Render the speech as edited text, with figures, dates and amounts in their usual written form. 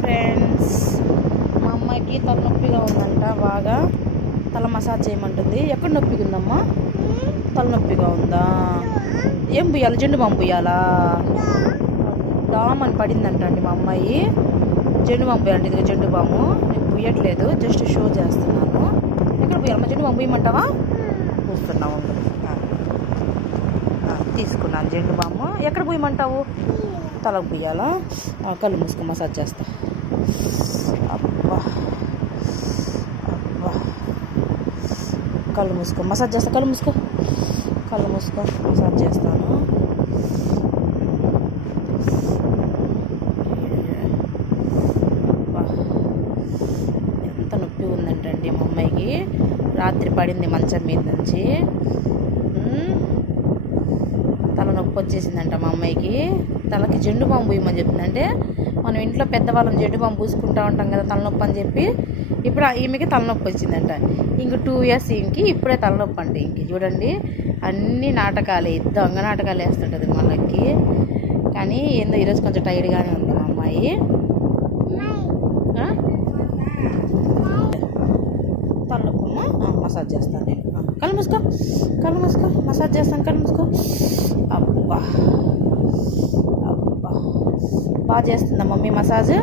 Friends, మా అమ్మాయికి తలనొప్పిగా ఉందంట. బాగా తల మసాజ్ చేయమంటుంది. ఎక్కడ నొప్పిగా ఉందమ్మా? తలనొప్పిగా ఉందా? ఏం పుయ్యాలి? జెండు బాంబు పుయ్యాలా? డామ్ అని పడిందంట అండి మా అమ్మాయి. జెండు బాంబు పుయ్యాలంటే ఇది జెండు బాంబు. నేను పుయ్యట్లేదు, జస్ట్ షో చేస్తున్నాను. ఎక్కడ పుయ్యాలమ్మా? జెండు బాంబు పుయ్యమంటావా? పూస్తున్నావు. తీసుకున్నాను జెండు బాంబు. ఎక్కడ పుయ్యమంటావు? తలకు పుయ్యాలా? కళ్ళు మూసుకో, మసాజ్ చేస్తా. అబ్బా అబ్బా, కళ్ళు మూసుకో, మసాజ్ చేస్తా. కళ్ళు మూసుకో, కళ్ళు మూసుకో, మసాజ్ చేస్తాను. ఎంత నొప్పి ఉందంటండి మా అమ్మాయికి. రాత్రి పడింది మంచం మీద నుంచి. తలనొప్పి వచ్చేసిందంట మా అమ్మాయికి. తలకి జెండు బాంబు పూయమని చెప్పిందంటే, మనం ఇంట్లో పెద్దవాళ్ళం జెండు బాంబు పూసుకుంటూ ఉంటాం కదా తలనొప్పి అని చెప్పి. ఇప్పుడు ఈమెకి తలనొప్పి వచ్చిందంట. ఇంక 2 years ఈమెకి ఇప్పుడే తలనొప్పి అంటే. ఇంక చూడండి, అన్ని నాటకాలే, దొంగ నాటకాలు వేస్తుంటుంది మనకి. కానీ ఏందో ఈరోజు కొంచెం టైర్డ్గానే ఉంది మా అమ్మాయి. తలనొప్పమ్మా, మసాజ్ చేస్తాను నేను. కళ్ళు మూసుకో, కళ్ళు మూసుకో, మసాజ్ చేస్తాను. కళ్ళు మూసుకో. అబ్బా అబ్బా, బాగా చేస్తుందా మమ్మీ మసాజ్?